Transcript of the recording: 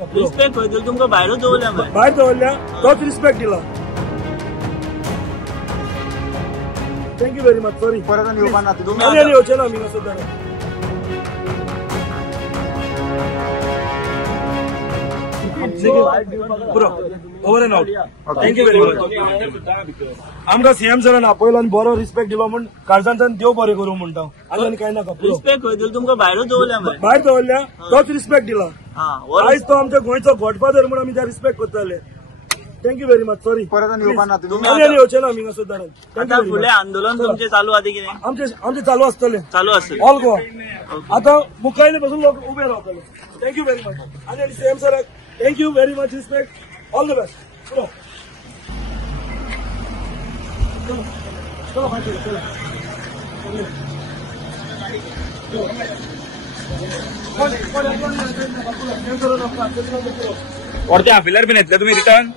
Respect होईल तुमका भायरूच दवरल्या भायर दवरल्या तोच रिस्पेक्ट दिला. Thank you very much. सॉरी परत आणि येवपा ना तुम्ही आनी येवचे ना आमी सद्या. पुरो over end out. Thank you very much. आमकां सीएम सरान आपयलो आनी बरो रिस्पेक्ट दिलो म्हण काळजांतल्यान देव बरें करूं म्हणटा. आनी काय नाका. रिस्पेक्ट होईल तुमका भायरूच दवरल्या भायर दवरल्या तोच रिस्पेक्ट दिला. आयज तो आमच्या गोंयचो गॉडफादर म्हणून आमी त्या रिस्पेक्ट करताले. Thank you very much. सॉरी परत आणि येवपा ना तुम्ही आनी येवचे ना आमी सद्या. आता फुडलें आंदोलन तुमचें चालू आसा कितें? आमचे चालू आसतले. चालू आसतलें ऑल गोवा. आता मुखायले पासून लोक उबे रावतले. Thank you very much. आनी CM sir thank you very much. Respect. All the best. चलो चलो चलो वरती हाफिलर बीन येतले तुम्ही रिटर्न